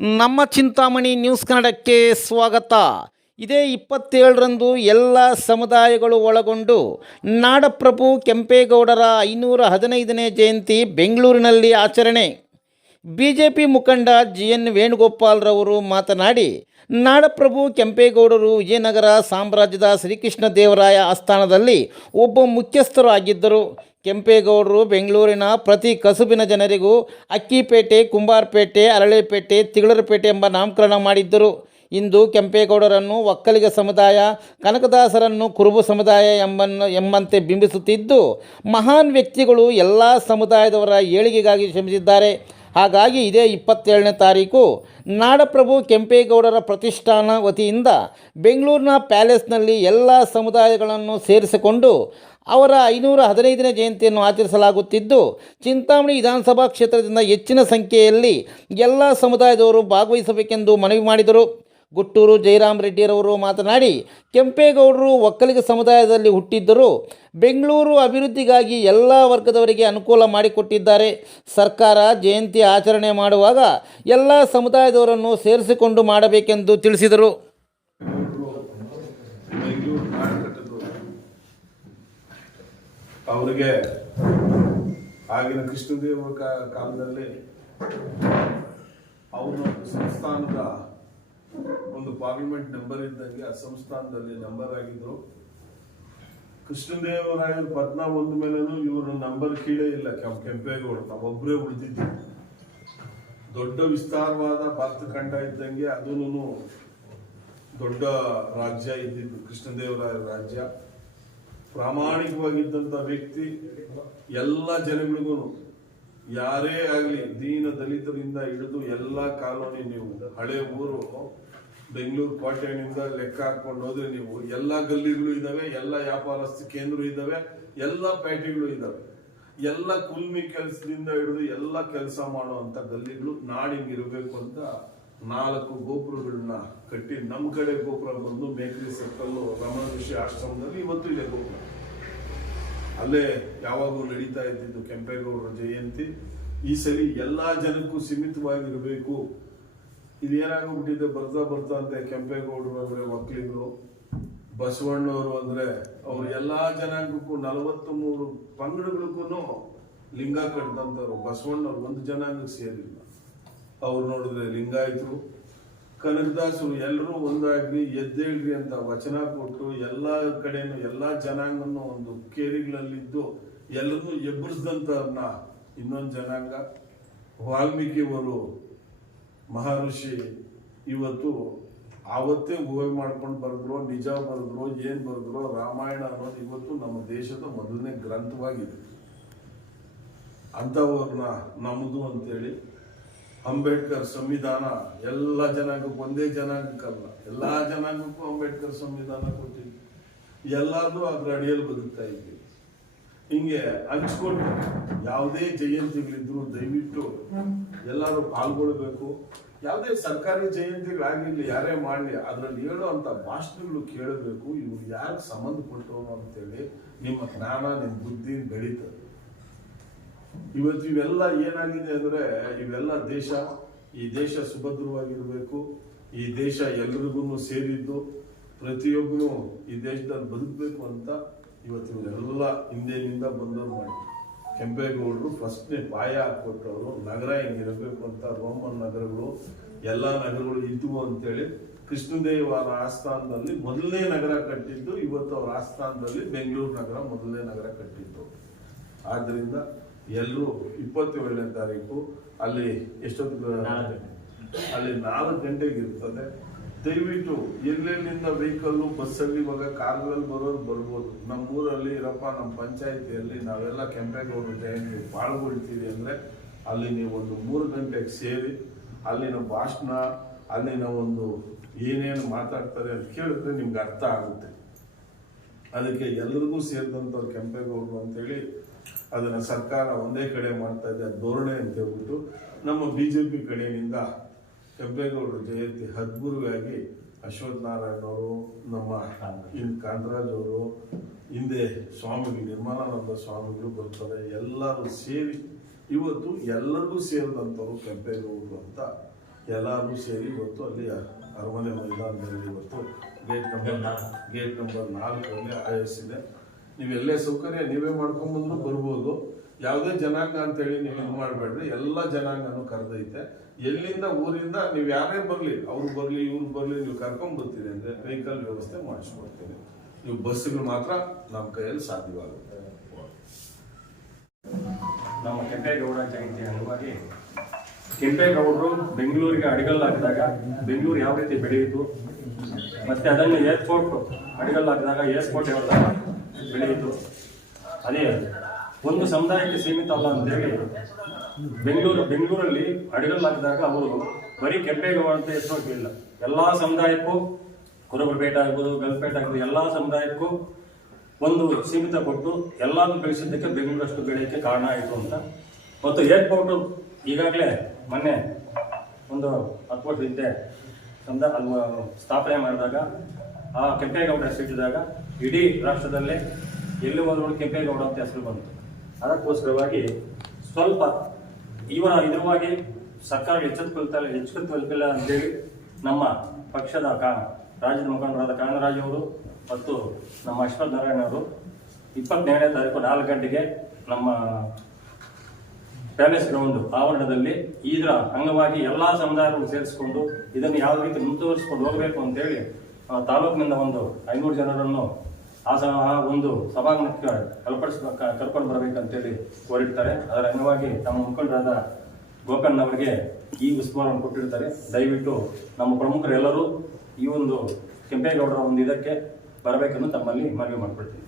ನಮ್ಮ ಚಿಂತಾಮಣಿ ನ್ಯೂಸ್ ಕನ್ನಡಕ್ಕೆ ಸ್ವಾಗತ. ಇದೇ ಇಪ್ಪತ್ತೇಳರಂದು ಎಲ್ಲ ಸಮುದಾಯಗಳು ಒಳಗೊಂಡು ನಾಡಪ್ರಭು ಕೆಂಪೇಗೌಡರ ಐನೂರ ಹದಿನೈದನೇ ಜಯಂತಿ ಬೆಂಗಳೂರಿನಲ್ಲಿ ಆಚರಣೆ. ಬಿ ಜೆ ಪಿ ಮುಖಂಡ ಜಿ ಎನ್ ವೇಣುಗೋಪಾಲ್ರವರು ಮಾತನಾಡಿ, ನಾಡಪ್ರಭು ಕೆಂಪೇಗೌಡರು ವಿಜಯನಗರ ಸಾಮ್ರಾಜ್ಯದ ಶ್ರೀಕೃಷ್ಣ ದೇವರಾಯ ಆಸ್ಥಾನದಲ್ಲಿ ಒಬ್ಬ ಮುಖ್ಯಸ್ಥರು ಆಗಿದ್ದರು ಕೆಂಪೇಗೌಡರು ಬೆಂಗಳೂರಿನ ಪ್ರತಿ ಕಸುಬಿನ ಜನರಿಗೂ ಅಕ್ಕಿಪೇಟೆ, ಕುಂಬಾರಪೇಟೆ, ಅರಳೆಪೇಟೆ, ತಿಗಳರಪೇಟೆ ಎಂಬ ನಾಮಕರಣ ಮಾಡಿದ್ದರು. ಇಂದು ಕೆಂಪೇಗೌಡರನ್ನು ಒಕ್ಕಲಿಗ ಸಮುದಾಯ, ಕನಕದಾಸರನ್ನು ಕುರುಬು ಸಮುದಾಯ ಎಂಬನ್ನು ಎಂಬಂತೆ ಬಿಂಬಿಸುತ್ತಿದ್ದು, ಮಹಾನ್ ವ್ಯಕ್ತಿಗಳು ಎಲ್ಲ ಸಮುದಾಯದವರ ಏಳಿಗೆಗಾಗಿ ಶ್ರಮಿಸಿದ್ದಾರೆ. ಹಾಗಾಗಿ ಇದೇ ಇಪ್ಪತ್ತೇಳನೇ ತಾರೀಕು ನಾಡಪ್ರಭು ಕೆಂಪೇಗೌಡರ ಪ್ರತಿಷ್ಠಾನ ವತಿಯಿಂದ ಬೆಂಗಳೂರಿನ ಪ್ಯಾಲೇಸ್ನಲ್ಲಿ ಎಲ್ಲ ಸಮುದಾಯಗಳನ್ನು ಸೇರಿಸಿಕೊಂಡು ಅವರ ಐನೂರ ಹದಿನೈದನೇ ಜಯಂತಿಯನ್ನು ಆಚರಿಸಲಾಗುತ್ತಿದ್ದು, ಚಿಂತಾಮಣಿ ವಿಧಾನಸಭಾ ಕ್ಷೇತ್ರದಿಂದ ಹೆಚ್ಚಿನ ಸಂಖ್ಯೆಯಲ್ಲಿ ಎಲ್ಲ ಸಮುದಾಯದವರು ಭಾಗವಹಿಸಬೇಕೆಂದು ಮನವಿ ಮಾಡಿದರು. ಗುಟ್ಟೂರು ಜಯರಾಮ್ ರೆಡ್ಡಿರವರು ಮಾತನಾಡಿ, ಕೆಂಪೇಗೌಡರು ಒಕ್ಕಲಿಗ ಸಮುದಾಯದಲ್ಲಿ ಹುಟ್ಟಿದ್ದರು. ಬೆಂಗಳೂರು ಅಭಿವೃದ್ಧಿಗಾಗಿ ಎಲ್ಲ ವರ್ಗದವರಿಗೆ ಅನುಕೂಲ ಮಾಡಿಕೊಟ್ಟಿದ್ದಾರೆ. ಸರ್ಕಾರ ಜಯಂತಿ ಆಚರಣೆ ಮಾಡುವಾಗ ಎಲ್ಲ ಸಮುದಾಯದವರನ್ನು ಸೇರಿಸಿಕೊಂಡು ಮಾಡಬೇಕೆಂದು ತಿಳಿಸಿದರು. ಅವರಿಗೆ ಆಗಿನ ಕೃಷ್ಣದೇವರ ಕಾ- ಕಾಲದಲ್ಲಿ ಅವರು ಸಂಸ್ಥಾನದ ಒಂದು ಪಾರ್ಲಿಮೆಂಟ್ ನಂಬರ್ ಇದ್ದಂಗೆ ಆ ಸಂಸ್ಥಾನದಲ್ಲಿ ನಂಬರ್ ಆಗಿದ್ರು ಕೃಷ್ಣದೇವರಾಯರು ಪದ್ಮ ಒಂದ ಮೇಲೂ ಇವರು ನಂಬರ್ ಕೀಳೇ ಇಲ್ಲ. ಕೆಂಪೇಗೌಡ ನಾವೊಬ್ಬರೇ ಉಳಿದಿದ್ವಿ ದೊಡ್ಡ ವಿಸ್ತಾರವಾದ ಭಾರತ ಖಂಡ ಇದ್ದಂಗೆ ಅದೂನು ದೊಡ್ಡ ರಾಜ್ಯ ಇದ್ದಿದ್ದು ಕೃಷ್ಣದೇವರಾಯರ ರಾಜ್ಯ. ಪ್ರಾಮಾಣಿಕವಾಗಿದ್ದಂಥ ವ್ಯಕ್ತಿ ಎಲ್ಲ ಜನಗಳಿಗೂ ಯಾರೇ ಆಗಲಿ ದೀನ ದಲಿತರಿಂದ ಹಿಡಿದು ಎಲ್ಲ ಕಾಲೋನಿ ನೀವು ಹಳೆ ಊರು, ಬೆಂಗಳೂರು ಕೋಟೆಯಿಂದ ಲೆಕ್ಕ ಹಾಕೊಂಡು ಹೋದ್ರೆ ನೀವು ಎಲ್ಲ ಗಲ್ಲಿಗಳು ಇದಾವೆ, ಎಲ್ಲ ವ್ಯಾಪಾರಸ್ಥ ಕೇಂದ್ರ ಇದಾವೆ, ಎಲ್ಲ ಪೇಟೆಗಳು ಇದಾವೆ. ಎಲ್ಲ ಕುಲ್ಮಿ ಕೆಲಸದಿಂದ ಹಿಡಿದು ಎಲ್ಲ ಕೆಲಸ ಮಾಡುವಂತ ಗಲ್ಲಿಗಳು ನಾಡಿಗೆ ಇರಬೇಕು ಅಂತ ನಾಲ್ಕು ಗೋಪುರಗಳನ್ನ ಕಟ್ಟಿ ನಮ್ಮ ಕಡೆ ಗೋಪುರ ಬಂದು ಮೇಕರಿ ಸರ್ಕಲ್ ರಮಣ ಋಷಿ ಆಶ್ರಮದಲ್ಲಿ ಇವತ್ತು ಇದೆ ಗೋಪುರ. ಅಲ್ಲೇ ಯಾವಾಗೂ ನಡೀತಾ ಇದ್ದಿದ್ದು ಕೆಂಪೇಗೌಡರ ಜಯಂತಿ. ಈ ಸರಿ ಎಲ್ಲಾ ಜನಕ್ಕೂ ಸೀಮಿತವಾಗಿರಬೇಕು. ಇದು ಏನಾಗ್ಬಿಟ್ಟಿದೆ ಬರ್ತಾ ಬರ್ತಾ ಅಂತ ಕೆಂಪೇಗೌಡರು ಅಂದರೆ ಒಕ್ಕಲಿಗರು ಬಸವಣ್ಣವರು ಅಂದ್ರೆ ಅವ್ರು ಎಲ್ಲಾ ಜನಾಂಗಕ್ಕೂ ನಲವತ್ತು ಮೂರು ಪಂಗಡಗಳಿಗೂ ಲಿಂಗ ಕಟ್ಟಿದಂಥವ್ರು ಬಸವಣ್ಣವ್ರು ಒಂದು ಜನಾಂಗಕ್ಕೆ ಸೇರಿಲ್ಲ. ಅವ್ರು ನೋಡಿದ್ರೆ ಲಿಂಗಾಯತರು ಕನಕದಾಸರು ಎಲ್ಲರೂ ಒಂದಾಗ್ಲಿ ಎದ್ದೇಳ್ರಿ ಅಂತ ವಚನ ಕೊಟ್ಟು ಎಲ್ಲ ಕಡೆನು, ಎಲ್ಲ ಜನಾಂಗನ ಒಂದು ಕೇರಿಗಳಲ್ಲಿದ್ದು ಎಲ್ಲರನ್ನೂ ಎಬ್ಬರಿಸಿದಂಥವ್ರನ್ನ ಇನ್ನೊಂದು ಜನಾಂಗ. ವಾಲ್ಮೀಕಿ ಅವರು ಮಹರ್ಷಿ ಇವತ್ತು ಆವತ್ತೇ ಊಹೆ ಮಾಡ್ಕೊಂಡು ಬರೆದ್ರು, ನಿಜ ಬರೆದ್ರು, ಏನು ಬರೆದ್ರು, ರಾಮಾಯಣ ಅನ್ನೋದು ಇವತ್ತು ನಮ್ಮ ದೇಶದ ಮೊದಲನೇ ಗ್ರಂಥವಾಗಿದೆ. ಅಂಥವ್ರನ್ನ ನಮ್ಮದು ಅಂತೇಳಿ ಅಂಬೇಡ್ಕರ್ ಸಂವಿಧಾನ ಎಲ್ಲ ಜನಾಂಗಕ್ಕೂ ಒಂದೇ ಜನಾಂಗಕ್ಕಲ್ಲ, ಎಲ್ಲ ಜನಾಂಗಕ್ಕೂ ಅಂಬೇಡ್ಕರ್ ಸಂವಿಧಾನ ಕೊಟ್ಟಿದ್ವಿ ಎಲ್ಲಾದರೂ ಅದ್ರ ಅಡಿಯಲ್ಲಿ ಬದುಕ್ತಾ ಇದ್ವಿ ಹಿಂಗೆ ಹಂಚ್ಕೊಂಡು ಯಾವುದೇ ಜಯಂತಿಗಳಿದ್ರು ದಯವಿಟ್ಟು ಎಲ್ಲರೂ ಪಾಲ್ಗೊಳ್ಬೇಕು. ಯಾವುದೇ ಸರ್ಕಾರಿ ಜಯಂತಿಗಳಾಗಿರ್ಲಿ, ಯಾರೇ ಮಾಡಲಿ, ಅದ್ರಲ್ಲಿ ಹೇಳುವಂಥ ಭಾಷಣಗಳು ಕೇಳಬೇಕು. ಇವ್ರು ಯಾರಿಗೆ ಸಂಬಂಧಪಟ್ಟವನು ಅಂತೇಳಿ ನಿಮ್ಮ ಜ್ಞಾನ, ನಿಮ್ಮ ಬುದ್ಧಿ ಬೆಳೀತದೆ. ಇವತ್ತು ಇವೆಲ್ಲ ಏನಾಗಿದೆ ಅಂದ್ರೆ ಇವೆಲ್ಲ ದೇಶ, ಈ ದೇಶ ಸುಭದ್ರವಾಗಿರಬೇಕು, ಈ ದೇಶ ಎಲ್ರಿಗೂ ಸೇರಿದ್ದು, ಪ್ರತಿಯೊಬ್ಬನು ಈ ದೇಶದಲ್ಲಿ ಬದುಕಬೇಕು ಅಂತ ಇವತ್ತು ಇವರೆಲ್ಲ ಹಿಂದಿನಿಂದ ಬಂದವರು ಮಾಡಿ ಕೆಂಪೇಗೌಡರು ಫಸ್ಟ್ನೇ ಪಾಯ ಕೊಟ್ಟವರು, ನಗರ ಹೆಂಗಿರಬೇಕು ಅಂತ ರೋಮನ್ ನಗರಗಳು, ಎಲ್ಲ ನಗರಗಳು ಇದ್ವು ಅಂತೇಳಿ ಕೃಷ್ಣದೇವರ ಆಸ್ಥಾನದಲ್ಲಿ ಮೊದಲನೇ ನಗರ ಕಟ್ಟಿದ್ದು, ಇವತ್ತು ಅವರ ಆಸ್ಥಾನದಲ್ಲಿ ಬೆಂಗಳೂರು ನಗರ ಮೊದಲನೇ ನಗರ ಕಟ್ಟಿದ್ದು. ಆದ್ರಿಂದ ಎಲ್ಲರೂ ಇಪ್ಪತ್ತೇಳನೇ ತಾರೀಕು ಅಲ್ಲಿ ಎಷ್ಟೊತ್ತು ಅಲ್ಲಿ ನಾಲ್ಕು ಗಂಟೆಗೆ ಇರ್ತದೆ ದಯವಿಟ್ಟು ಎಲ್ಲೆಲ್ಲಿಂದ ವೆಹಿಕಲ್ಲು ಬಸ್ಸಲ್ಲಿ ಇವಾಗ ಕಾರ್ಗಳಲ್ಲಿ ಬರೋರು ಬರ್ಬೋದು. ನಮ್ಮ ಊರಲ್ಲಿ ಇರಪ್ಪ ನಮ್ಮ ಪಂಚಾಯಿತಿಯಲ್ಲಿ ನಾವೆಲ್ಲ ಕೆಂಪೇಗೌಡರು ಜಯಂತಿ ಪಾಲ್ಗೊಳ್ತೀವಿ ಅಂದ್ರೆ ಅಲ್ಲಿ ನೀವು ಒಂದು ಮೂರು ಗಂಟೆಗೆ ಸೇರಿ ಅಲ್ಲಿನ ಭಾಷಣ ಅಲ್ಲಿನ ಒಂದು ಏನೇನು ಮಾತಾಡ್ತಾರೆ ಅಂತ ಕೇಳಿದ್ರೆ ನಿಮ್ಗೆ ಅರ್ಥ ಆಗುತ್ತೆ. ಅದಕ್ಕೆ ಎಲ್ಲರಿಗೂ ಸೇರಿದಂಥವ್ರು ಕೆಂಪೇಗೌಡರು ಅಂತೇಳಿ ಅದನ್ನ ಸರ್ಕಾರ ಒಂದೇ ಕಡೆ ಮಾಡ್ತಾ ಇದೆ ಧೋರಣೆ ಅಂತ ಹೇಳ್ಬಿಟ್ಟು ನಮ್ಮ ಬಿಜೆಪಿ ಕಡೆಯಿಂದ ಕೆಂಪೇಗೌಡರ ಜಯಂತಿ ಹದ್ಗುರುವಾಗಿ ಅಶ್ವಥ್ ನಾರಾಯಣ ಅವರು ನಮ್ಮ ಇನ್ ಕಾಂತರಾಜ್ ಅವರು ಹಿಂದೆ ಸ್ವಾಮಿಗಳು ನಿರ್ಮಲಾನಂದ ಸ್ವಾಮಿಗಳು ಬರ್ತಾರೆ ಎಲ್ಲರೂ ಸೇರಿ ಇವತ್ತು ಎಲ್ಲರಿಗೂ ಸೇರಿದಂಥವ್ರು ಕೆಂಪೇಗೌಡರು ಅಂತ ಎಲ್ಲರೂ ಸೇರಿ ಇವತ್ತು ಅಲ್ಲಿ ಅರಮನೆ ಮೈದಾನದಲ್ಲಿ ಇವತ್ತು ಗೇಟ್ ನಂಬರ್ ಗೇಟ್ ನಂಬರ್ ನಾಲ್ಕರಲ್ಲಿ ಆಯಸ್ಸಿದೆ ನೀವು ಎಲ್ಲೇ ಸೌಕರ್ಯ ನೀವೇ ಮಾಡ್ಕೊಂಬಂದ್ರು ಬರ್ಬೋದು. ಯಾವುದೇ ಜನಾಂಗ ಅಂತೇಳಿ ನೀವು ಇದು ಮಾಡಬೇಡ್ರಿ. ಎಲ್ಲ ಜನಾಂಗನೂ ಕರೆದೈತೆ. ಎಲ್ಲಿಂದ ಊರಿಂದ ನೀವು ಯಾರೇ ಬರಲಿ, ಅವ್ರು ಬರಲಿ, ಇವ್ರು ಬರಲಿ, ನೀವು ಕರ್ಕೊಂಡ್ಬರ್ತೀರಿ ಬರ್ತೀರಿ ಅಂದ್ರೆ ವೆಹಿಕಲ್ ವ್ಯವಸ್ಥೆ ಮಾಡಿಸ್ಕೊಡ್ತೀನಿ. ನೀವು ಬಸ್ಸುಗಳು ಮಾತ್ರ ನಮ್ಮ ಕೈಯಲ್ಲಿ ಸಾಧ್ಯವಾಗುತ್ತೆ. ನಮ್ಮ ಕೆಂಪೇಗೌಡ ಜಯಂತಿ ಅಂಗವಾಗಿ ಕೆಂಪೇಗೌಡರು ಬೆಂಗಳೂರಿಗೆ ಅಡಿಗಲ್ಲಾಕಿದಾಗ ಬೆಂಗಳೂರು ಯಾವ ರೀತಿ ಬೆಳೆಯಿತು? ಮತ್ತೆ ಅದನ್ನು ಏರ್ಪೋರ್ಟ್ ಅಡಿಗಲ್ಲಾಕಿದಾಗ ಏರ್ಪೋರ್ಟ್ ಥರ ಬೆಳೆಯಿತು ಅದೇ ಒಂದು ಸಮುದಾಯಕ್ಕೆ ಸೀಮಿತ ಅಲ್ಲ ಅಂತೇಳಿ ಬೆಂಗಳೂರು ಬೆಂಗಳೂರಲ್ಲಿ ಅಡಿಗಲ್ಲಾಕಿದಾಗ ಅವರು ಬರೀ ಕೆಂಪೇಗೌಡ ಅಂತ ಹೆಸರು ಎಲ್ಲ ಸಮುದಾಯಕ್ಕೂ ಕುರುಬರಪೇಟ ಆಗ್ಬೋದು ಗಲ್ಪೇಟ ಆಗ್ಬೋದು, ಎಲ್ಲ ಸಮುದಾಯಕ್ಕೂ ಒಂದು ಸೀಮಿತ ಕೊಟ್ಟು ಎಲ್ಲಾನು ಬೆಳೆಸಿದ್ದಕ್ಕೆ ಬೆಂಗಳೂರಷ್ಟು ಬೆಳೆಯೋಕ್ಕೆ ಕಾರಣ ಆಯಿತು ಅಂತ. ಮತ್ತು ಏರ್ಪೋರ್ಟು ಈಗಾಗಲೇ ಮೊನ್ನೆ ಒಂದು ಹತ್ತು ವರ್ಷ ಹಿಂದೆ ಸಂದ ಅದು ಸ್ಥಾಪನೆ ಮಾಡಿದಾಗ, ಆ ಕೆಂಪೇಗೌಡ ಹೆಸರಿಟ್ಟಿದಾಗ ಇಡೀ ರಾಷ್ಟ್ರದಲ್ಲೇ ಎಲ್ಲಿ ಹೋದ್ರು ಕೆಂಪೇಗೌಡ ಅಂತ ಹೆಸರು ಬಂತು. ಅದಕ್ಕೋಸ್ಕರವಾಗಿ ಸ್ವಲ್ಪ ಇವರ ಇದರವಾಗಿ ಸರ್ಕಾರ ಎಚ್ಚೆತ್ತುಕೊಳ್ತಾ ಎಚ್ಚೆತ್ತುಕೊಳ್ತಿಲ್ಲ ಅಂತೇಳಿ ನಮ್ಮ ಪಕ್ಷದ ಕಾ, ರಾಜ್ಯದ ಮುಖಂಡರಾದ ಕಾನರಾಜ್ ಅವರು ಮತ್ತು ನಮ್ಮ ಅಶ್ವಥ್ ನಾರಾಯಣ ಅವರು ಇಪ್ಪತ್ತೇಳನೇ ತಾರೀಕು ನಾಲ್ಕು ಗಂಟೆಗೆ ನಮ್ಮ ಪ್ಯಾಲೇಸ್ ಗ್ರೌಂಡ್ ಆವರಣದಲ್ಲಿ ಇದರ ಅಂಗವಾಗಿ ಎಲ್ಲ ಸಮುದಾಯವನ್ನು ಸೇರಿಸಿಕೊಂಡು ಇದನ್ನು ಯಾವ ರೀತಿ ಮುಂದುವರಿಸಿಕೊಂಡು ಹೋಗಬೇಕು ಅಂತೇಳಿ ತಾಲೂಕಿನಿಂದ ಒಂದು ಐನೂರು ಜನರನ್ನು ಆ ಒಂದು ಸಭಾಂಗಣಕ್ಕೆ ಕಲ್ಪಡಿಸ ಕರ್ಕೊಂಡು ಬರಬೇಕಂತೇಳಿ ಕೋರಿರ್ತಾರೆ. ಅದರ ಅಂಗವಾಗಿ ನಮ್ಮ ಮುಖಂಡರಾದ ಗೋಕರ್ಣ ಅವರಿಗೆ ಈ ಉಸ್ತುವಾರವನ್ನು ಕೊಟ್ಟಿರ್ತಾರೆ. ದಯವಿಟ್ಟು ನಮ್ಮ ಪ್ರಮುಖರೆಲ್ಲರೂ ಈ ಒಂದು ಕೆಂಪೇಗೌಡರ ಒಂದು ಇದಕ್ಕೆ ಬರಬೇಕೆಂದು ತಮ್ಮಲ್ಲಿ ಮನವಿ ಮಾಡಿಕೊಡ್ತೀನಿ